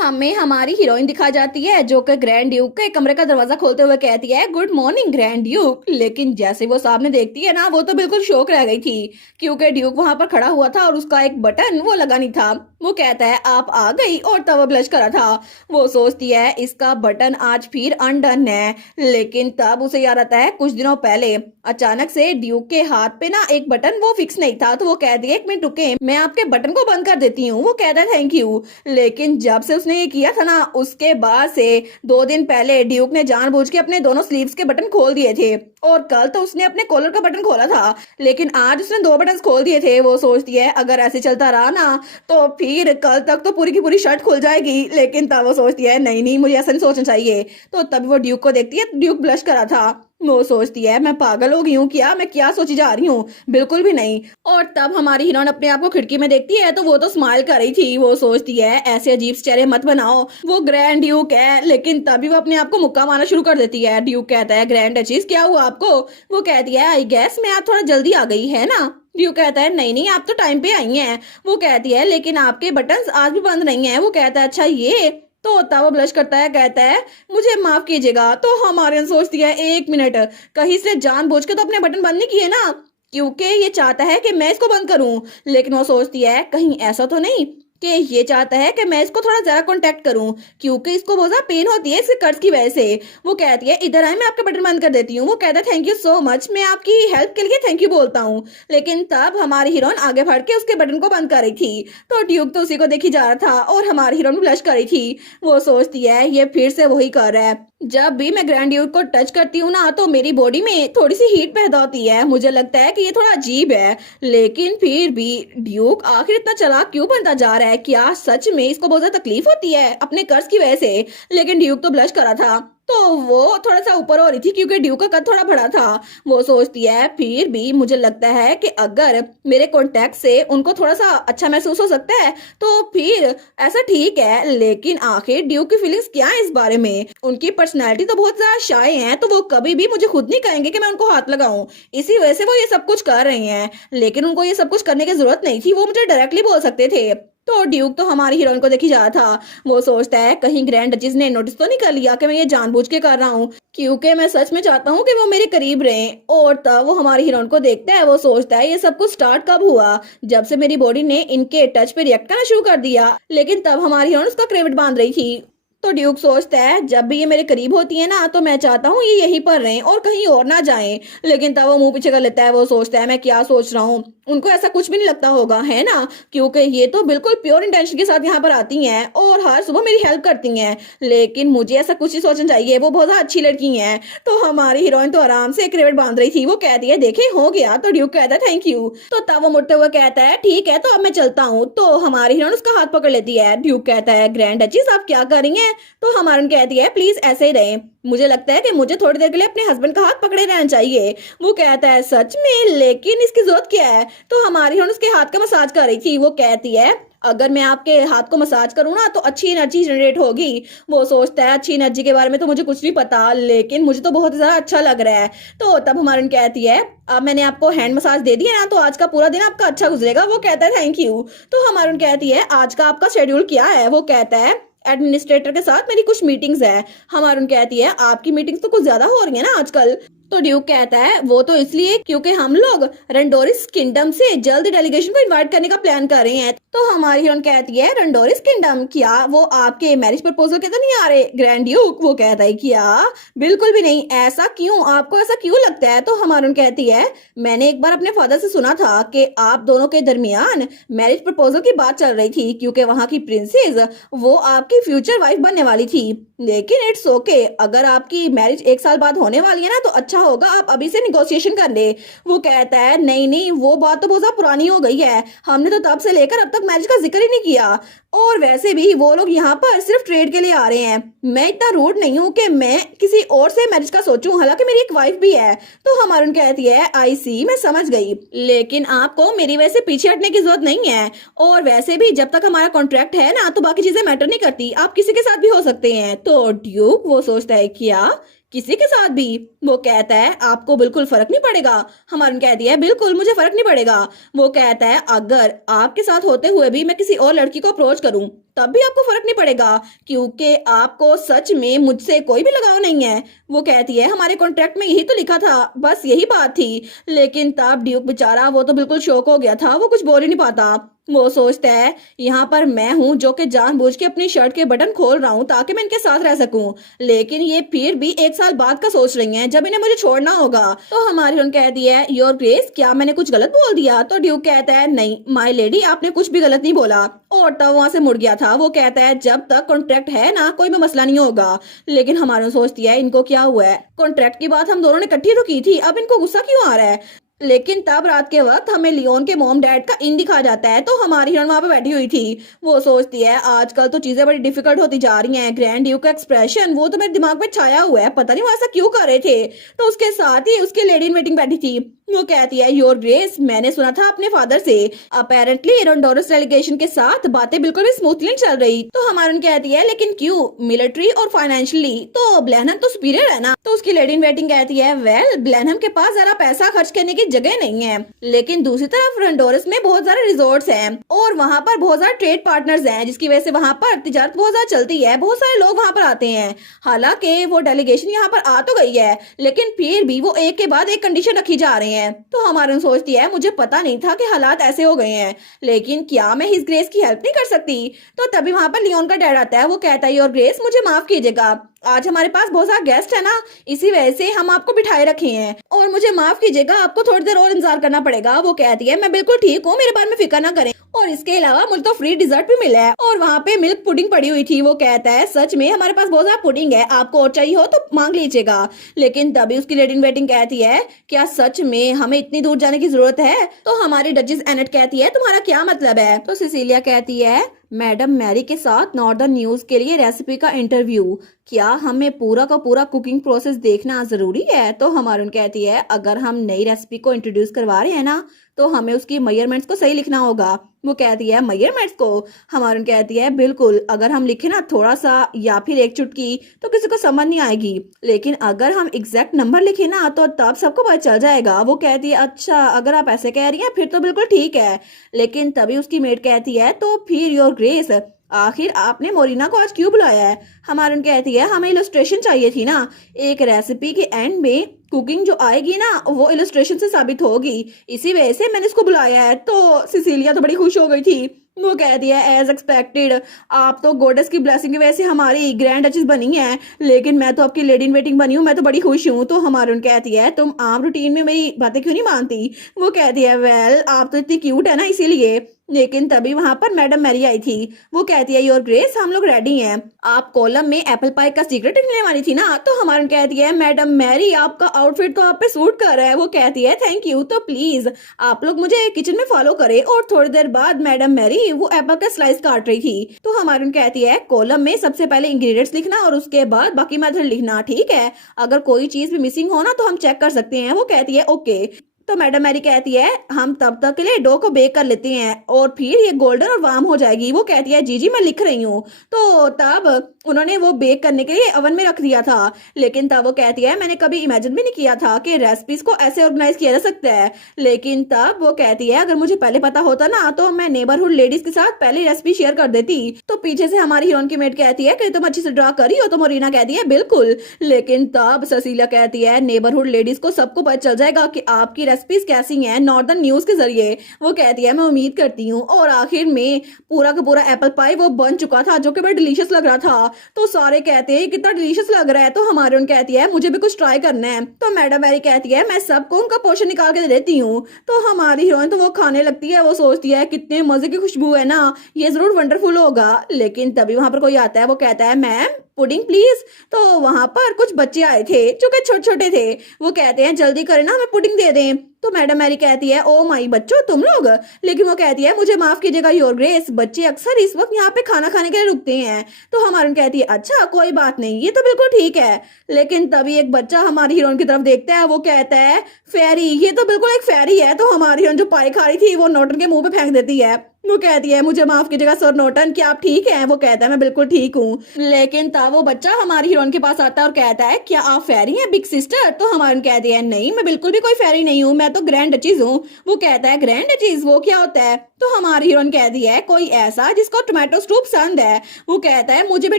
हमें हमारी हीरोइन दिखा जाती है जो कि ग्रैंड ड्यूक के कमरे का दरवाजा खोलते हुए कहती है गुड मॉर्निंग ग्रैंड ड्यूक। लेकिन जैसे वो सामने देखती है ना, वो तो बिल्कुल शॉक रह गई थी क्योंकि ड्यूक वहां पर खड़ा हुआ था और उसका एक बटन वो लगा नहीं था। वो कहता है आप आ गई, और तब वो ब्लश करा था। वो सोचती है इसका बटन आज फिर अनडन है। लेकिन तब उसे याद आता है कुछ दिनों पहले अचानक से ड्यूक के हाथ पे ना एक बटन वो फिक्स नहीं था। तो वो कहती है एक मिनट रुके, मैं आपके बटन को बंद कर देती हूँ। वो कहता है थैंक यू। लेकिन जब से उसने ये किया था ना, उसके बाद से 2 दिन पहले ड्यूक ने जानबूझ के अपने दोनों स्लीव्स के बटन खोल दिए थे, और कल तो उसने अपने कॉलर का बटन खोला था, लेकिन आज उसने 2 बटन खोल दिए थे। वो सोचती है अगर ऐसे चलता रहा ना तो फिर कल तक तो पूरी की पूरी शर्ट खुल जाएगी। लेकिन तब वो सोचती है नहीं नहीं, मुझे ऐसा नहीं सोचना चाहिए। तो तभी वो ड्यूक को देखती है, ड्यूक ब्लश करा था। वो सोचती है मैं पागल हो गई हूँ क्या, मैं क्या सोची जा रही हूँ, बिल्कुल भी नहीं। और तब हमारी हीरोइन अपने आप को खिड़की में देखती है तो वो तो स्माइल कर रही थी। वो सोचती है ऐसे अजीब से चेहरे मत बनाओ, वो ग्रैंड ड्यूक है। लेकिन तभी वो अपने आप को मुक्का मारना शुरू कर देती है। ड्यूक कहता है ग्रैंड डचीज क्या हुआ आपको। वो कहती है आई गेस मैं आप थोड़ा जल्दी आ गई है ना। ड्यूक कहता है नहीं नहीं, आप तो टाइम पे आई हैं। वो कहती है लेकिन आपके बटन्स आज भी बंद नहीं है। वो कहता है अच्छा ये। तो तब वो ब्लश करता है, कहता है मुझे माफ कीजिएगा। तो हमारे सोचती है एक मिनट, कहीं से जानबूझ के तो अपने बटन बंद नहीं किए ना, क्योंकि ये चाहता है कि मैं इसको बंद करूं। लेकिन वो सोचती है कहीं ऐसा तो नहीं कि ये चाहता है कि मैं इसको थोड़ा ज्यादा कांटेक्ट करूं, क्योंकि इसको बहुत ज्यादा पेन होती है इसके कट्स की वजह से। वो कहती है इधर आए, मैं आपका बटन बंद कर देती हूँ। वो कहता है थैंक यू सो मच, मैं आपकी हेल्प के लिए थैंक यू बोलता हूँ। लेकिन तब हमारी हीरोइन आगे बढ़ के उसके बटन को बंद कर रही थी। तो ड्यूक तो उसी को देखी जा रहा था और हमारी हीरोइन ब्लश कर रही थी। वो सोचती है ये फिर से वही कर रहा है, जब भी मैं ग्रैंड ड्यूक को टच करती हूँ ना तो मेरी बॉडी में थोड़ी सी हीट पैदा होती है। मुझे लगता है कि ये थोड़ा अजीब है, लेकिन फिर भी ड्यूक आखिर इतना चालाक क्यों बनता जा रहा है। क्या सच में इसको बहुत ज्यादा तकलीफ होती है अपने कर्ज की वजह से। लेकिन ड्यूक तो ब्लश करा था तो वो थोड़ा सा ऊपर हो रही थी क्योंकि ड्यूक का कद थोड़ा बड़ा था। वो सोचती है फिर भी मुझे लगता है कि अगर मेरे कॉन्टेक्ट से उनको थोड़ा सा अच्छा महसूस हो सकता है तो फिर ऐसा ठीक है। लेकिन आखिर ड्यूक की फीलिंग्स क्या है इस बारे में। उनकी पर्सनैलिटी तो बहुत ज्यादा शाय है, तो वो कभी भी मुझे खुद नहीं कहेंगे कि मैं उनको हाथ लगाऊं, इसी वजह से वो ये सब कुछ कर रहे हैं। लेकिन उनको ये सब कुछ करने की जरूरत नहीं थी, वो मुझे डायरेक्टली बोल सकते थे। तो ड्यूक तो हमारी हीरोइन को देखी जा रहा था। वो सोचता है कहीं ग्रैंड डचीज ने नोटिस तो नहीं कर लिया कि मैं ये जानबूझ के कर रहा हूँ, क्योंकि मैं सच में चाहता हूँ कि वो मेरे करीब रहें। और तब वो हमारी हीरोइन को देखता है। वो सोचता है ये सब कुछ स्टार्ट कब हुआ, जब से मेरी बॉडी ने इनके टच पे रिएक्ट करना शुरू कर दिया। लेकिन तब हमारी हीरोइन उसका क्रेविट बांध रही थी। तो ड्यूक सोचता है जब भी ये मेरे करीब होती है ना तो मैं चाहता हूँ ये यहीं पर रहें और कहीं और ना जाएं। लेकिन तब वो मुंह पीछे कर लेता है। वो सोचता है मैं क्या सोच रहा हूँ, उनको ऐसा कुछ भी नहीं लगता होगा है ना, क्योंकि ये तो बिल्कुल प्योर इंटेंशन के साथ यहाँ पर आती हैं और हर सुबह मेरी हेल्प करती हैं। लेकिन मुझे ऐसा कुछ ही सोचना चाहिए, वो बहुत ज्यादा अच्छी लड़की हैं। तो हमारी हीरोइन तो आराम से क्रेविट बांध रही थी। वो कहती है देखे हो गया। तो ड्यूक कहता है थैंक यू। तो तब वो मुड़ते हुए कहता है ठीक है तो अब मैं चलता हूँ। तो हमारी हीरोइन उसका हाथ पकड़ लेती है। ड्यूक कहता है ग्रैंड डचीज आप क्या कर रही हैं। तो हमारी कहती है प्लीज ऐसे ही रहे, मुझे लगता है कि मुझे थोड़ी देर के लिए अपने हस्बैंड का हाथ पकड़े रहना चाहिए। वो कहता है सच में, लेकिन इसकी जरूरत क्या है। तो हमारी हम उसके हाथ का मसाज कर रही थी। वो कहती है अगर मैं आपके हाथ को मसाज करूँ ना तो अच्छी एनर्जी जनरेट होगी। वो सोचता है अच्छी एनर्जी के बारे में तो मुझे कुछ नहीं पता, लेकिन मुझे तो बहुत ज्यादा अच्छा लग रहा है। तो तब हमारी कहती है अब मैंने आपको हैंड मसाज दे दिया ना तो आज का पूरा दिन आपका अच्छा गुजरेगा। वो कहता है थैंक यू। तो हमारी कहती है आज का आपका शेड्यूल क्या है। वो कहता है एडमिनिस्ट्रेटर के साथ मेरी कुछ मीटिंग्स है। हमारून कहती है आपकी मीटिंग्स तो कुछ ज्यादा हो रही है ना आजकल। तो ड्यूक कहता है वो तो इसलिए क्योंकि हम लोग रेंडोरिस किंगडम से जल्द डेलीगेशन को इनवाइट करने का प्लान कर रहे हैं। तो हमारी हीरोइन कहती है रेंडोरिस किंगडम, क्या वो आपके मैरिज प्रपोजल के तो नहीं आ रहे ग्रैंड ड्यूक। वो कहता है क्या, बिल्कुल भी नहीं। ऐसा क्यों, आपको ऐसा क्यों लगता है। तो हमारी कहती है मैंने एक बार अपने फादर से सुना था कि आप दोनों के दरमियान मैरिज प्रपोजल की बात चल रही थी, क्योंकि वहां की प्रिंसेस वो आपकी फ्यूचर वाइफ बनने वाली थी। लेकिन इट्स ओके, अगर आपकी मैरिज 1 साल बाद होने वाली है ना तो अच्छा होगा आप अभी से निगोशिएशन कर ले। वो कहता है नहीं नहीं, वो बात तो बहुत ज्यादा पुरानी हो गई है, हमने तो तब से लेकर अब तक मैरिज का जिक्र ही नहीं किया। और वैसे भी वो लोग यहाँ पर सिर्फ ट्रेड के लिए आ रहे हैं। मैं इतना रूड नहीं हूँ कि मैं किसी और से मैरिज का सोचूं, हालांकि मेरी एक वाइफ भी है। तो हमारी कहती है आई सी, मैं समझ गई, लेकिन आपको मेरी वजह से पीछे हटने की जरूरत नहीं है। और वैसे भी जब तक हमारा कॉन्ट्रैक्ट है ना तो बाकी चीजें मैटर नहीं करती, आप किसी के साथ भी हो सकते हैं। तो ड्यूक वो सोचता है क्या किसी के साथ भी? वो कहता है आपको बिल्कुल फर्क नहीं पड़ेगा? हमारन कहती है बिल्कुल मुझे फर्क नहीं पड़ेगा। वो कहता है अगर आपके साथ होते हुए भी मैं किसी और लड़की को अप्रोच करूं तब भी आपको फर्क नहीं पड़ेगा, क्योंकि आपको सच में मुझसे कोई भी लगाव नहीं है। वो कहती है हमारे कॉन्ट्रैक्ट में यही तो लिखा था, बस यही बात थी। लेकिन तब ड्यूक बेचारा वो तो बिल्कुल शॉक हो गया था, वो कुछ बोल ही नहीं पाता। वो सोचता है यहाँ पर मैं हूँ जो कि जानबूझ के अपनी शर्ट के बटन खोल रहा हूँ ताकि मैं इनके साथ रह सकूं, लेकिन ये फिर भी 1 साल बाद का सोच रही हैं जब इन्हें मुझे छोड़ना होगा। तो हमारी हीरोइन कहती है योर ग्रेस क्या मैंने कुछ गलत बोल दिया? तो ड्यूक कहता है नहीं माय लेडी आपने कुछ भी गलत नहीं बोला, और तब वहां से मुड़ गया था। वो कहता है जब तक कॉन्ट्रैक्ट है ना कोई भी मसला नहीं होगा। लेकिन हमारी सोचती है इनको क्या हुआ है, कॉन्ट्रैक्ट की बात हम दोनों ने इकट्ठी तो की थी, अब इनको गुस्सा क्यों आ रहा है? लेकिन तब रात के वक्त हमें लियोन के मॉम डैड का इन दिखा जाता है, तो हमारी हीरोइन वहां पे बैठी हुई थी। वो सोचती है आजकल तो चीजें बड़ी डिफिकल्ट होती जा रही हैं, ग्रैंड ड्यूक का एक्सप्रेशन वो तो मेरे दिमाग में छाया हुआ है, पता नहीं वो ऐसा क्यों कर रहे थे। तो उसके साथ ही उसकी लेडी इन वेटिंग बैठी थी। वो कहती है योर ग्रेस मैंने सुना था अपने फादर से अपेरेंटली एरोंडोरस डेलीगेशन के साथ बातें बिल्कुल भी स्मूथली नहीं चल रही। तो हमारी कहती है लेकिन क्यों, मिलिट्री और फाइनेंशियली तो ब्लैनहम तो सुपीरियर है ना? तो उसकी लेडी इन वेटिंग कहती है वेल ब्लैनहम के पास जरा पैसा खर्च करने की जगह नहीं है, लेकिन दूसरी तरफ एरोंडोरस में बहुत सारे रिजॉर्ट्स हैं और वहाँ पर बहुत सारे ट्रेड पार्टनर्स हैं, जिसकी वजह से वहाँ पर तिजारत बहुत ज्यादा चलती है, बहुत सारे लोग वहाँ पर आते हैं। हालांकि वो डेलीगेशन यहाँ पर आ तो गई है, लेकिन फिर भी वो एक के बाद एक कंडीशन रखी जा रहे हैं। तो हमारी सोचती है मुझे पता नहीं था कि हालात ऐसे हो गए हैं, लेकिन क्या मैं हिज ग्रेस की हेल्प नहीं कर सकती? तो तभी वहां पर लियोन का डैड आता है। वो कहता है योर ग्रेस मुझे माफ कीजिएगा, आज हमारे पास बहुत सारा गेस्ट है ना, इसी वजह से हम आपको बिठाए रखे हैं और मुझे माफ कीजिएगा आपको थोड़ी देर और इंतजार करना पड़ेगा। वो कहती है मैं बिल्कुल ठीक हूँ, मेरे बारे में फिक्र ना करें, और इसके अलावा मुझे तो फ्री डिजर्ट भी मिला है और वहाँ पे मिल्क पुडिंग पड़ी हुई थी। वो कहता है सच में हमारे पास बहुत सारा पुडिंग है, आपको और चाहिए हो तो मांग लीजिएगा। लेकिन तभी उसकी लेडी इन वेटिंग कहती है क्या सच में हमें इतनी दूर जाने की जरूरत है? तो हमारी डचेस एनेट कहती है तुम्हारा क्या मतलब है? तो सिसिलिया कहती है मैडम मैरी के साथ नॉर्दर्न न्यूज के लिए रेसिपी का इंटरव्यू, क्या हमें पूरा का पूरा कुकिंग प्रोसेस देखना जरूरी है? तो हमारून कहती है अगर हम नई रेसिपी को इंट्रोड्यूस करवा रहे हैं ना तो हमें उसकी मेजरमेंट्स को सही लिखना होगा। वो कहती है मेजरमेंट्स को? हमारून कहती है बिल्कुल, अगर हम लिखे ना थोड़ा सा या फिर एक चुटकी तो किसी को समझ नहीं आएगी, लेकिन अगर हम एग्जैक्ट नंबर लिखे ना तो तब सबको पता चल जाएगा। वो कहती है अच्छा अगर आप ऐसे कह रही हैं फिर तो बिल्कुल ठीक है। लेकिन तभी उसकी मेड कहती है तो फिर योर ग्रेस आखिर आपने मोरिना को आज क्यों बुलाया है? हमारी कहती है हमें इलस्ट्रेशन चाहिए थी ना, एक रेसिपी के एंड में कुकिंग जो आएगी ना वो इलस्ट्रेशन से साबित होगी, इसी वजह से मैंने इसको बुलाया है। तो सिसिलिया तो बड़ी खुश हो गई थी। वो कहती है एज एक्सपेक्टेड आप तो गॉडेस की ब्लेसिंग की वजह से हमारी ग्रैंड डचेस बनी है, लेकिन मैं तो आपकी लेडी इन वेटिंग बनी हूँ, मैं तो बड़ी खुश हूँ। तो हमारी कहती है तुम आम रूटीन में मेरी बातें क्यों नहीं मानती? वो कहती है वेल आप तो इतनी क्यूट है ना इसीलिए। लेकिन तभी वहां पर मैडम मैरी आई थी। वो कहती है योर ग्रेस हम लोग रेडी हैं, आप कॉलम में एप्पल पाई का सीक्रेट निकलने वाली थी ना? तो हमारी कहती है मैडम मैरी आपका आउटफिट तो आप पे सूट कर रहा है। वो कहती है थैंक यू, तो प्लीज आप लोग मुझे किचन में फॉलो करें। और थोड़ी देर बाद मैडम मैरी वो एप्पल का स्लाइस काट रही थी। तो हमारी कहती है कॉलम में सबसे पहले इंग्रेडिएंट्स लिखना और उसके बाद बाकी मेथड लिखना, ठीक है? अगर कोई चीज भी मिसिंग हो ना तो हम चेक कर सकते हैं। वो कहती है ओके। तो मैडम मैरी कहती है हम तब तक के लिए डो को बेक कर लेते हैं और फिर ये गोल्डन और वार्म हो जाएगी। वो कहती है जी जी मैं लिख रही हूँ। तो तब उन्होंने वो बेक करने के लिए ओवन में रख दिया था, लेकिन तब वो कहती है मैंने कभी इमेजिन भी नहीं किया था कि रेसिपीज को ऐसे ऑर्गेनाइज किया जा सकता है। लेकिन तब वो कहती है अगर मुझे पहले पता होता ना तो मैं नेबरहुड लेडीज के साथ पहले रेसिपी शेयर कर देती। तो पीछे से हमारी हीरोइन की मेट कहती है कि तुम अच्छी से ड्रा करी हो? तो मोरिना कहती है बिल्कुल। लेकिन तब ससीला कहती है नेबरहुड लेडीज को सबको पता चल जाएगा कि आपकी रेसिपीज कैसी हैं नॉर्दर्न न्यूज के जरिए। वो कहती है मैं उम्मीद करती हूँ। और आखिर में पूरा का पूरा एप्पल पाई वो बन चुका था जो कि बड़ा डिलीशियस लग रहा था। तो सारे कहते हैं कितना डिलीशियस लग रहा है। तो हमारे उन कहती है मुझे भी कुछ ट्राई करना है। तो मैडम मैरी कहती है मैं सबको उनका पोर्शन निकाल के दे देती हूँ। तो हमारी हीरोइन तो वो खाने लगती है। वो सोचती है कितने मजे की खुशबू है ना, ये जरूर वंडरफुल होगा। लेकिन तभी वहां पर कोई आता है। वो कहता है मैम पुडिंग प्लीज। तो वहां पर कुछ बच्चे आए थे जो कि छोटे छोटे थे। वो कहते हैं जल्दी करें ना हमें पुडिंग दे दें। तो मैडम मैरी कहती है ओ माई बच्चों तुम लोग। लेकिन वो कहती है मुझे माफ कीजिएगा योर ग्रेस, बच्चे अक्सर इस वक्त यहाँ पे खाना खाने के लिए रुकते हैं। तो हमारी कहती है अच्छा कोई बात नहीं, ये तो बिल्कुल ठीक है। लेकिन तभी एक बच्चा हमारी हीरोइन की तरफ देखता है। वो कहता है फेरी, ये तो बिल्कुल एक फेरी है। तो हमारी हीरोइन जो पाई खा रही थी वो नोटन के मुंह पे फेंक देती है। वो कहती है मुझे माफ कीजिएगा सर नोटन, क्या आप ठीक हैं? वो कहता है मैं बिल्कुल ठीक हूँ। लेकिन तब वो बच्चा हमारी हीरोइन के पास आता है और कहता है क्या आप फेरी हैं बिग सिस्टर? तो हमारी कहती है नहीं, मैं बिल्कुल भी कोई फेरी नहीं हूँ, मैं तो ग्रैंड डचीज हूँ। वो कहता है ग्रैंड डचीज वो क्या होता है? तो हमारी हीरोइन कहती है कोई ऐसा जिसको टोमेटो सूप पसंद है। वो कहता है मुझे भी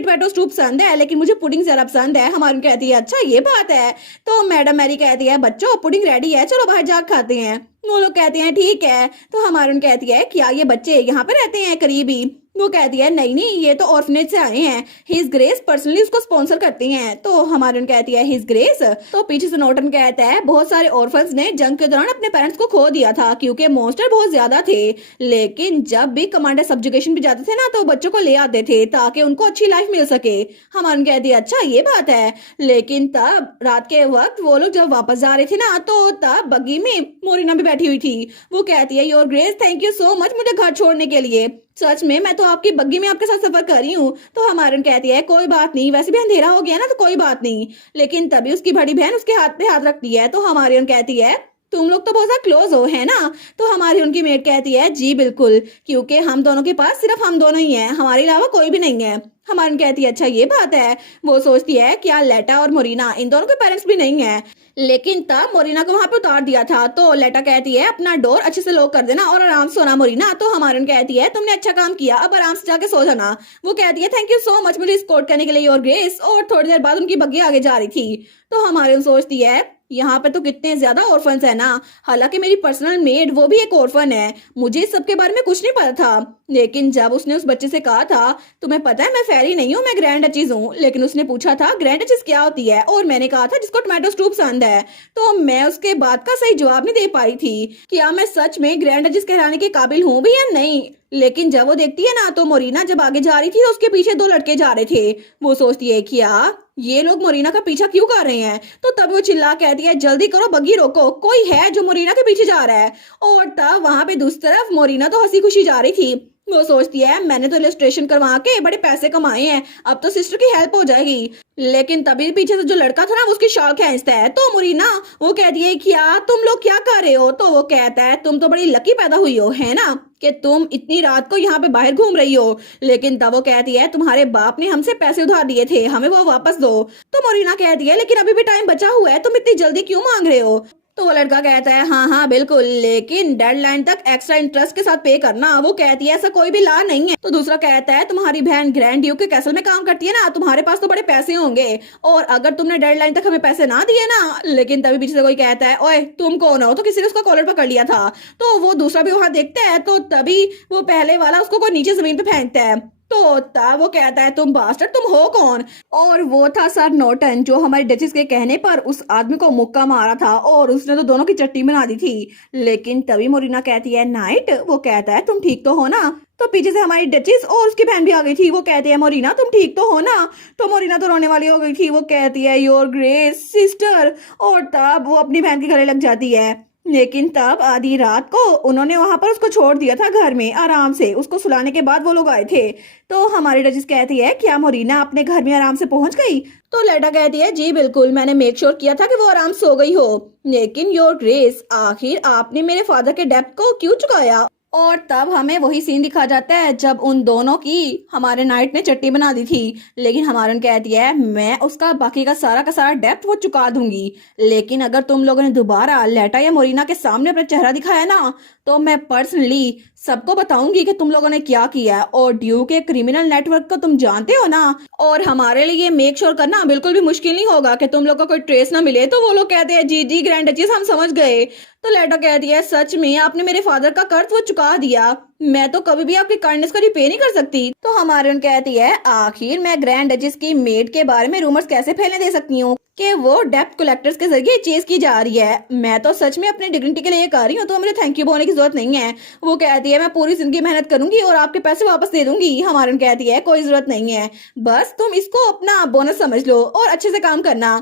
टोमेटो सूप पसंद है, लेकिन मुझे पुडिंग ज्यादा पसंद है। हमारी कहती है अच्छा ये बात है। तो मैडम मैरी कहती है बच्चों पुडिंग रेडी है, चलो बाहर जाकर खाते हैं। वो लोग कहते हैं ठीक है। तो हमारी कहती है क्या ये बच्चे यहाँ पे रहते हैं करीब ही? वो कहती है नहीं नहीं, ये तो ऑर्फनेज से आए हैं, हिज ग्रेस पर्सनली उसको स्पॉन्सर करती हैं। तो हमारी कहती है हिज ग्रेस? तो पीछे से नोटन कहता है बहुत सारे ऑर्फन्स ने जंग के दौरान अपने पेरेंट्स को खो दिया था क्योंकि मॉन्स्टर बहुत ज्यादा थे, लेकिन जब भी कमांडर सब्जुगेशन पे जाते थे ना तो बच्चों को ले आते थे ताकि उनको अच्छी लाइफ मिल सके। हमारी कहती है अच्छा ये बात है। लेकिन तब रात के वक्त वो लोग जब वापस जा रहे थे ना तो तब बग्गी में मोरिना भी बैठी हुई थी। वो कहती है your grace thank you so much मुझे घर छोड़ने के लिए, सच में मैं तो आपकी बग्गी में आपके साथ सफर कर रही हूँ। तो हमारन कहती है कोई बात नहीं, वैसे भी अंधेरा हो गया ना तो कोई बात नहीं। लेकिन तभी उसकी बड़ी बहन उसके हाथ पे हाथ रखती है। तो हमारी कहती है तुम लोग तो बहुत ज्यादा क्लोज हो है ना? तो हमारी उनकी मेट कहती है जी बिल्कुल, क्योंकि हम दोनों के पास सिर्फ हम दोनों ही हैं, हमारे अलावा कोई भी नहीं है। हमारी कहती है अच्छा ये बात है। वो सोचती है क्या लेटा और मोरिना इन दोनों के पेरेंट्स भी नहीं है, लेकिन तब मोरिना को वहां पे उतार दिया था। तो लेटा कहती है अपना डोर अच्छे से लॉक कर देना और आराम से सोना मोरिना। तो हमारन कहती है तुमने अच्छा काम किया, अब आराम से जाके सो जाना। वो कहती है थैंक यू सो मच मुझे स्कॉट करने के लिए योर ग्रेस। और थोड़ी देर बाद उनकी बग्गी आगे जा रही थी। तो हमारन सोचती है यहाँ पे तो कितने ज्यादा ऑर्फन्स है ना, हालांकि मेरी पर्सनल मेड वो भी एक ऑर्फन है, मुझे इस सब के बारे में कुछ नहीं पता था। लेकिन जब उसने उस बच्चे से कहा था तुम्हें पता है मैं फेरी नहीं हूँ मैं ग्रैंड डचीज हूँ, लेकिन उसने पूछा था ग्रैंड डचीज क्या होती है और मैंने कहा था जिसको टोमेटो सूप पसंद है, तो मैं उसके बात का सही जवाब नहीं दे पाई थी क्या मैं सच में ग्रैंड डचीज कहलाने के काबिल हूँ भी या नहीं। लेकिन जब वो देखती है ना तो मोरिना जब आगे जा रही थी तो उसके पीछे दो लड़के जा रहे थे। वो सोचती है क्या ये लोग मोरिना का पीछा क्यों कर रहे हैं? तो तब वो चिल्ला कहती है जल्दी करो बग्गी रोको, कोई है जो मोरिना के पीछे जा रहा है। और तब वहां पे दूसरी तरफ मोरिना तो हंसी खुशी जा रही थी। वो सोचती है मैंने तो इलस्ट्रेशन करवा के बड़े पैसे कमाए हैं, अब तो सिस्टर की हेल्प हो जाएगी। लेकिन तभी पीछे से जो लड़का था ना वो उसकी शाल खींचता है। तो मोरिना वो कहती है क्या तुम लोग क्या कर रहे हो? तो वो कहता है तुम तो बड़ी लकी पैदा हुई हो है ना कि तुम इतनी रात को यहाँ पे बाहर घूम रही हो। लेकिन तब वो कहती है तुम्हारे बाप ने हमसे पैसे उधार दिए थे, हमें वो वापस दो। तो मोरिना कहती है लेकिन अभी भी टाइम बचा हुआ है, तुम इतनी जल्दी क्यों मांग रहे हो? तो वो लड़का कहता है हाँ हाँ बिल्कुल, लेकिन डेडलाइन तक एक्स्ट्रा इंटरेस्ट के साथ पे करना। वो कहती है ऐसा कोई भी ला नहीं है। तो दूसरा कहता है तुम्हारी बहन ग्रैंड ड्यूक के कैसल में काम करती है ना, तुम्हारे पास तो बड़े पैसे होंगे और अगर तुमने डेडलाइन तक हमें पैसे ना दिए ना। लेकिन तभी पीछे से कोई कहता है ओए तुम कौन हो? तो किसी ने उसका कॉलर पकड़ लिया था। तो वो दूसरा भी वहां देखता है तो तभी वो पहले वाला उसको कोई नीचे जमीन पे फेंकता है। तो तब वो कहता है तुम बास्टर्ड तुम हो कौन? और वो था सर नॉर्टन जो हमारी डचेस के कहने पर उस आदमी को मुक्का मारा था और उसने तो दोनों की चट्टी बना दी थी। लेकिन तभी मोरिना कहती है नाइट। वो कहता है तुम ठीक तो हो ना? तो पीछे से हमारी डचेस और उसकी बहन भी आ गई थी। वो कहते हैं मोरिना तुम ठीक तो हो ना? तो मोरिना तो रोने वाली हो गई थी। वो कहती है योर ग्रेस सिस्टर। और तब वो अपनी बहन के गले लग जाती है। लेकिन तब आधी रात को उन्होंने वहां पर उसको छोड़ दिया था घर में आराम से, उसको सुलाने के बाद वो लोग आए थे। तो हमारी डचेस कहती है क्या मोरिना अपने घर में आराम से पहुंच गई? तो लेटा कहती है जी बिल्कुल, मैंने मेक श्योर किया था कि वो आराम सो गई हो। लेकिन योर ग्रेस आखिर आपने मेरे फादर के डेब्ट को क्यों चुकाया? और तब हमें वही सीन दिखा जाता है जब उन दोनों की हमारे नाइट ने चट्टी बना दी थी। लेकिन हमारन कहती है मैं उसका बाकी का सारा डेप्थ वो चुका दूंगी, लेकिन अगर तुम लोगों ने दोबारा लेटा या मोरिना के सामने अपना चेहरा दिखाया ना तो मैं पर्सनली सबको बताऊंगी कि तुम लोगों ने क्या किया है। और ड्यू के क्रिमिनल नेटवर्क को तुम जानते हो ना, और हमारे लिए मेक श्योर करना बिल्कुल भी मुश्किल नहीं होगा कि तुम लोग को कोई ट्रेस ना मिले। तो वो लोग कहते हैं जी जी ग्रैंड डचेस हम समझ गए। तो लेटा कहती है सच में आपने मेरे फादर का कर्ज वो चुका दिया, मैं तो कभी भी आपकी काइंडनेस को रिपे नहीं कर सकती। तो हमारे कहती है आखिर मैं ग्रैंड डचेस की मेड के बारे में रूमर्स कैसे फैलने दे सकती हूँ कि वो डेप्ट कलेक्टर्स के जरिए चेज की जा रही है। मैं तो सच में अपनी डिग्निटी के लिए कर रही हूँ, तो मुझे थैंक यू बोलने की जरूरत नहीं है। वो कहती है मैं पूरी जिंदगी मेहनत करूंगी और आपके पैसे वापस दे दूंगी। हमारे कहती है कोई जरूरत नहीं है, बस तुम इसको अपना बोनस समझ लो और अच्छे से काम करना।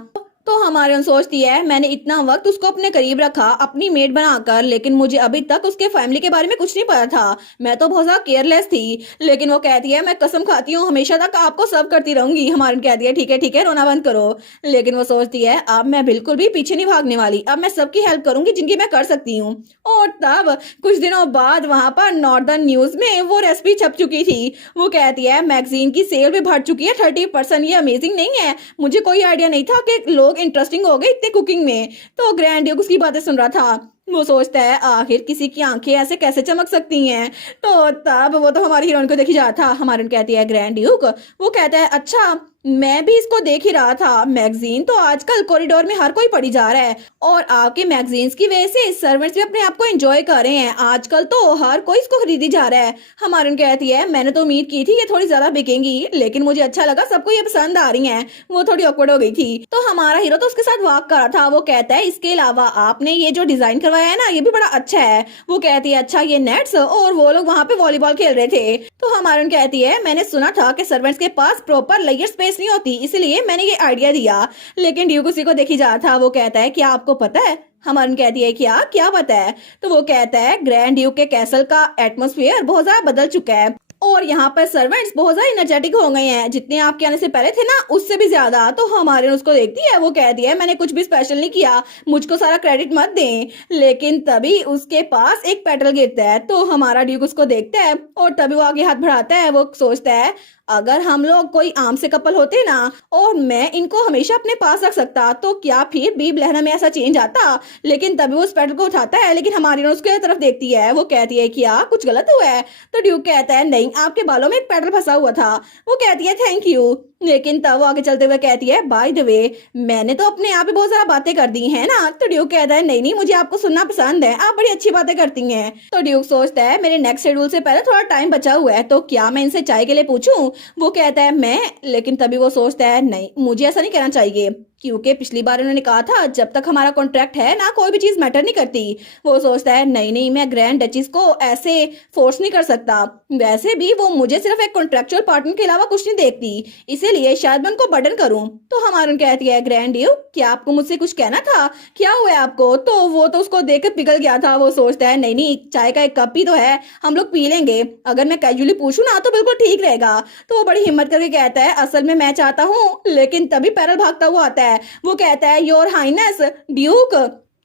तो हमारे सोचती है मैंने इतना वक्त उसको अपने करीब रखा अपनी मेड बनाकर, लेकिन मुझे अभी तक उसके फैमिली के बारे में कुछ नहीं पता था। मैं तो बहुत ज्यादा केयरलेस थी। लेकिन वो कहती है मैं कसम खाती हूँ हमेशा तक आपको सर्व करती रहूंगी। हमारे कहती है ठीक है रोना बंद करो। लेकिन वो सोचती है अब मैं बिल्कुल भी पीछे नहीं भागने वाली, अब मैं सबकी हेल्प करूंगी जिनकी मैं कर सकती हूँ। और तब कुछ दिनों बाद वहां पर नॉर्दर्न न्यूज में वो रेसिपी छप चुकी थी। वो कहती है मैगजीन की सेल भी बढ़ चुकी है 30%। ये अमेजिंग नहीं है? मुझे कोई आइडिया नहीं था कि लोग इंटरेस्टिंग हो गए इतने कुकिंग में। तो ग्रैंड ड्यूक उसकी बातें सुन रहा था। वो सोचता है आखिर किसी की आंखें ऐसे कैसे चमक सकती हैं। तो तब वो तो हमारी हीरोइन को देखी जा था। हमारी कहती है ग्रैंड ड्यूक, वो कहता है अच्छा मैं भी इसको देख ही रहा था। मैगजीन तो आजकल कॉरिडोर में हर कोई पढ़ी जा रहा है और आपके मैगजीन्स की वजह से सर्वेंट्स भी अपने आप को एंजॉय कर रहे हैं। आजकल तो हर कोई इसको खरीदी जा रहा है। हमारी कहती है मैंने तो उम्मीद की थी ये थोड़ी ज्यादा बिकेंगी, लेकिन मुझे अच्छा लगा सबको ये पसंद आ रही है। वो थोड़ी ऑकवर्ड हो गई थी। तो हमारा हीरो तो उसके साथ वॉक कर रहा था। वो कहता है इसके अलावा आपने ये जो डिजाइन करवाया है ना ये भी बड़ा अच्छा है। वो कहती है अच्छा ये नेट्स, और वो लोग वहां पे वॉलीबॉल खेल रहे थे। तो हमारी कहती है मैंने सुना था कि सर्वेंट्स के पास प्रॉपर लेयर स्पेस नहीं होती, इसलिए मैंने ये आइडिया दिया। लेकिन ड्यूक उसी को देखी जा था। वो कहता है क्या आपको पता है? हमारन कहती है क्या क्या पता है? तो वो कहता है ग्रैंड ड्यूक के कैसल का एटमॉस्फेयर बहुत ज्यादा बदल चुका है और यहाँ पर सर्वेंट्स बहुत ज्यादा एनर्जेटिक हो गए हैं, जितने आपके आने से पहले थे ना उससे भी ज्यादा। तो हमारे उसको देखती है। वो कहती है मैंने कुछ भी स्पेशल नहीं किया, मुझको सारा क्रेडिट मत दें। लेकिन तभी उसके पास एक पेटल गिरता है। तो हमारा ड्यूक उसको देखता है और तभी वो आगे हाथ बढ़ाता है। वो सोचता है अगर हम लोग कोई आम से कपल होते ना और मैं इनको हमेशा अपने पास रख सकता तो क्या फिर बीब लहना में ऐसा चेंज आता। लेकिन तभी वो उस पेटल को उठाता है, लेकिन हमारी उसके तरफ देखती है। वो कहती है क्या कुछ गलत हुआ है? तो ड्यूक कहता है नहीं आपके बालों में एक पेटल फंसा हुआ था। वो कहती है थैंक यू। लेकिन तब वो आगे चलते हुए कहती है बाय द वे मैंने तो अपने आप ही बहुत सारा बातें कर दी है ना। तो ड्यूक कहता है नहीं नहीं मुझे आपको सुनना पसंद है, आप बड़ी अच्छी बातें करती हैं। तो ड्यूक सोचता है मेरे नेक्स्ट शेड्यूल से पहले थोड़ा टाइम बचा हुआ है, तो क्या मैं इनसे चाय के लिए पूछूं? वो कहता है मैं, लेकिन तभी वो सोचता है नहीं मुझे ऐसा नहीं कहना चाहिए, क्योंकि पिछली बार उन्होंने कहा था जब तक हमारा कॉन्ट्रैक्ट है ना कोई भी चीज मैटर नहीं करती। वो सोचता है नहीं नहीं मैं ग्रैंड डचिस को ऐसे फोर्स नहीं कर सकता, वैसे भी वो मुझे सिर्फ एक कॉन्ट्रेक्चुअल पार्टनर के अलावा कुछ नहीं देखती, इसीलिए शायद मैं उनको बर्डन करूं। तो हमारी कहती है ग्रैंड ड्यूक क्या आपको मुझसे कुछ कहना था? क्या हुआ है आपको? तो वो तो उसको देखकर पिघल गया था। वो सोचता है नहीं नहीं चाय का एक कप ही तो है, हम लोग पी लेंगे, अगर मैं कैजुअली पूछूं ना तो बिल्कुल ठीक रहेगा। तो वो बड़ी हिम्मत करके कहता है असल में मैं चाहता हूँ। लेकिन तभी पैरल भागता हुआ आता है। वो कहता है योर हाइनेस ड्यूक।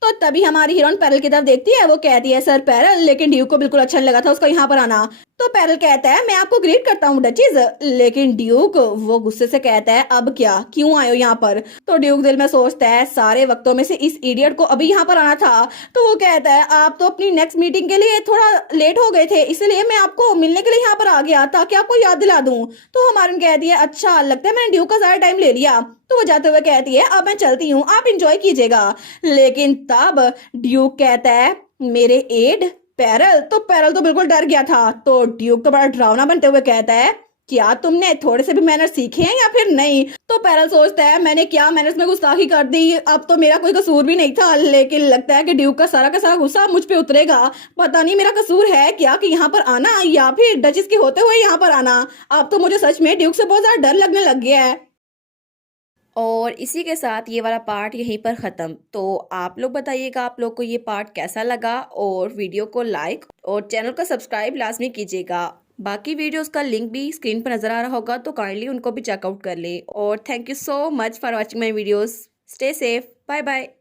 तो तभी हमारी हीरोइन पैरल की तरफ देखती है। वो कहती है सर पैरल, लेकिन ड्यूक को बिल्कुल अच्छा नहीं लगा था उसका यहाँ पर आना। तो पैरल कहता है मैं आपको ग्रीट करता हूँ डचीज। लेकिन ड्यूक वो गुस्से से कहता है अब क्या, क्यों आए हो यहाँ पर? तो ड्यूक दिल में सोचता है सारे वक्तों में से इस इडियट को अभी यहाँ पर आना था। तो वो कहता है आप तो अपनी नेक्स्ट मीटिंग के लिए थोड़ा लेट हो गए थे, इसलिए मैं आपको मिलने के लिए यहाँ पर आ गया ताकि आपको याद दिला दूं। तो हमारी कहती है अच्छा लगता है मैंने ड्यूक का ज्यादा टाइम ले लिया। तो वो जाते हुए कहती है अब मैं चलती हूँ, आप इंजॉय कीजिएगा। लेकिन तब ड्यूक कहता है मेरे एड पैरल। तो पैरल तो बिल्कुल डर गया था। तो ड्यूक तो बड़ा डरावना बनते हुए कहता है क्या तुमने थोड़े से भी मैनर्स सीखे हैं या फिर नहीं? तो पैरल सोचता है मैंने क्या मैनर्स में गुस्ताखी कर दी, अब तो मेरा कोई कसूर भी नहीं था। लेकिन लगता है कि ड्यूक का सारा गुस्सा मुझ पे उतरेगा। पता नहीं मेरा कसूर है क्या कि यहाँ पर आना या फिर डचिस के होते हुए यहाँ पर आना। अब तो मुझे सच में ड्यूक से बहुत ज्यादा डर लगने लग गया है। और इसी के साथ ये वाला पार्ट यहीं पर ख़त्म। तो आप लोग बताइएगा आप लोग को ये पार्ट कैसा लगा, और वीडियो को लाइक और चैनल को सब्सक्राइब लाजमी कीजिएगा। बाकी वीडियोस का लिंक भी स्क्रीन पर नज़र आ रहा होगा, तो काइंडली उनको भी चेकआउट कर ले। और thank you so much for watching my videos. Stay safe, bye bye.